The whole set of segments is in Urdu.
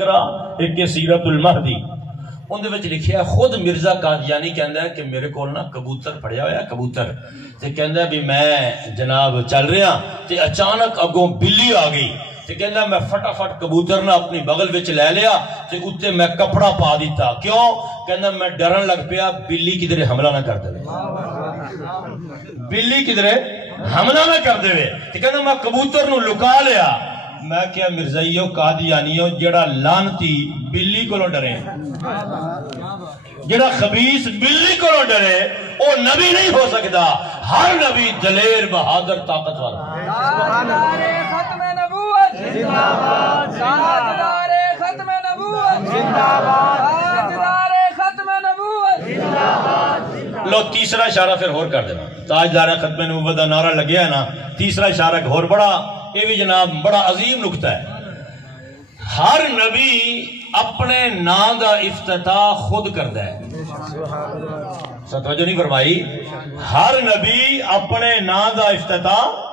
ایک سیرت المہدی ان دے وچ لکھیا ہے خود مرزا قادیانی کہندا ہے کہ میرے کول نا کبوتر پڑیا ہویا کبوتر تے کہندا ہے بھی میں جناب چل رہا تے اچانک اگوں بلی آ گئی تے کہندا میں فٹافٹ کبوتر نہ اپنی بغل وچ لے لیا تے اوتے میں کپڑا پا دیتا کیوں کہندا میں ڈرن لگ پیا بلی کدھر حملہ نہ کر دے بلی کدھر حملہ نہ کر دے تے کہندا میں کبوتر نو لکا لیا میں کیا مرزائیو قادیانیو جڑا لانتی بلی کو ڈرے جڑا خبیث بلی کو ڈرے وہ نبی نہیں ہو سکتا ہر نبی دلیر بہادر طاقت والا ختم نبوت زندہ باد تاجدار ختم نبوت زندہ باد تاجدار ختم نبوت زندہ باد لو تیسرا اشارہ پھر اور کر دینا تاجدار ختم نبوت دا نعرہ لگیا ہے نا تیسرا اشارہ اور بڑا یہ بھی جناب بڑا عظیم نکتہ ہے ہر نبی اپنے نام دا افتتاح خود کرتا ہے توجہ نہیں فرمائی ہر نبی اپنے نام دا افتتاح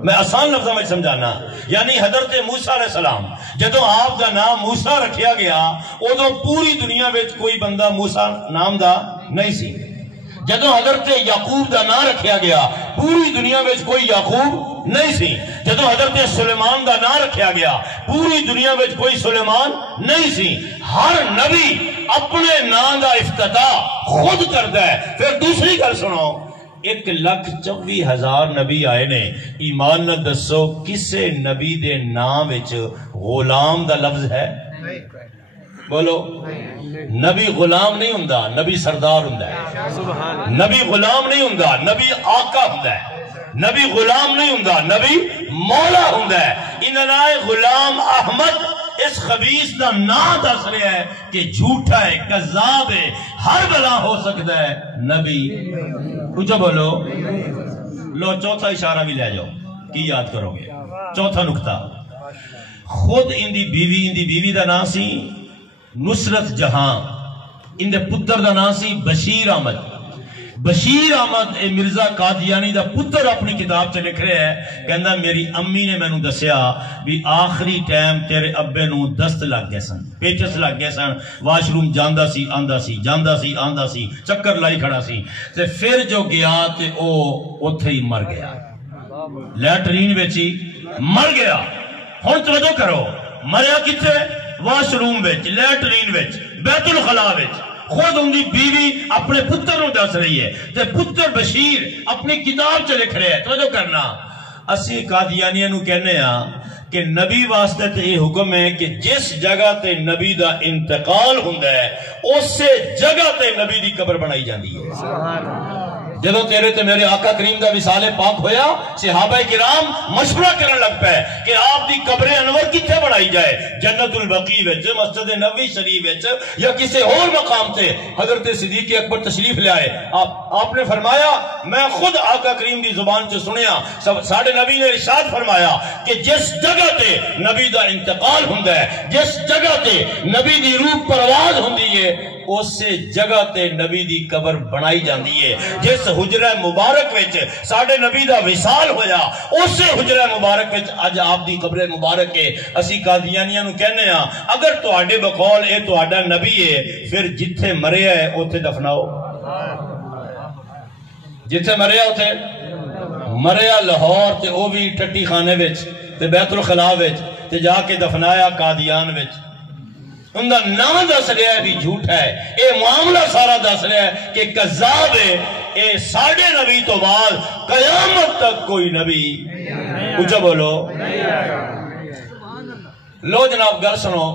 میں آسان لفظوں میں سمجھانا یعنی حضرت موسیٰ علیہ السلام جدو آپ دا نام موسیٰ رکھیا گیا ادو پوری دنیا میں کوئی بندہ موسیٰ نام دا نہیں سی جدو حضرت یعقوب دا نام رکھیا گیا پوری دنیا میں کوئی یعقوب نہیں سی جدو حضرت سلیمان دا نام رکھیا گیا پوری دنیا میں کوئی سلیمان نہیں سی ہر نبی اپنے نام دا افتتاح خود کرتا ہے پھر دوسری گل سنو 1,24,000 نبی آئے نے ایمان نہ دسو کسے نبی دے نام وچ غلام دا لفظ ہے بولو نبی غلام نہیں ہوندا نبی سردار ہوندا ہے نبی غلام نہیں ہوندا نبی آقا ہوندا ہے نبی غلام نہیں ہوندا نبی مولا ہوندا ہے انہاں غلام احمد اس خبیث دا نام دس رہا ہے کہ جھوٹا ہے کذاب ہے ہر بلا ہو سکتا ہے نبی کچھ بولو لو چوتھا اشارہ بھی لے جاؤ کی یاد کرو گے چوتھا نکتہ خود ان دی بیوی دا نام سی نصرت جہاں ان دے پتر دا نام سی بشیر احمد مرزا قادیانی دا پتر اپنی کتاب سے لکھ رہے ہیں کہندا میری امی نے مینوں دسیا بھی آخری ٹائم تیرے ابے نو دست لگ گئے سن پیچس لگ گئے سن واش روم جاندا سی آندا سی جاندا سی آندا سی چکر لائی کھڑا سی تے پھر جو گیا تے او اوتھے ہی مر گیا لیٹرین وچ ہی مر گیا ہن توجہ کرو مریا کتھے واش روم وچ لیٹرین وچ بیت الخلا وچ خود ان دی بیوی اپنے پتر نو دس رہی ہے تے پتر بشیر اپنی کتاب چ لکھ رہے ہیں توجہ کرنا اسی قادیانیاں نو کہنے ہاں کہ نبی واسطے تے یہ حکم ہے کہ جس جگہ تے نبی دا انتقال ہوندا ہے اسے جگہ تے نبی دی قبر بنائی جاندی ہے سبحان اللہ جدو تیرے تے میرے آقا کریم دا وصال پاک ہویا صحابہ کرام مشورہ کرن لگ پے کہ آپ دی قبر انور کتھے بنائی جائے جنت البقیع وچ مسجد نبوی شریف وچ یا کسی اور مقام تے حضرت صدیق اکبر تشریف لے آئے آپ نے فرمایا میں خود آقا کریم دی زبان سے سنیا ساڑھے نبی نے ارشاد فرمایا کہ جس جگہ تے نبی دا انتقال ہوندا ہے جس جگہ تے نبی دی روح پرواز ہوندی ہے اسے جگہ تے نبی دی قبر بنائی جاندی ہے جس حجرہ مبارک وچ ساڑھے نبی دا وصال ہویا اسے حجرہ مبارک وچ اج آپ دی قبر مبارک ہے اسی قادیانیاں نو کہنے ہاں اگر تواڈے بقول اے تواڈا نبی ہے پھر جتھے مریا ہے اوتھے دفناؤ جتھے مریا اوتھے مریا لاہور تے او بھی ٹٹی خانے وچ تے بیت الخلا وچ تے جا کے دفنایا قادیان وچ ان دا نام دس رہا ہے بھی جھوٹا ہے اے معاملہ سارا دس رہا ہے کہ کذاب ہے اے ساڑھے نبی تو بعد قیامت تک کوئی نبی اچھا بولو لو جناب گل سنو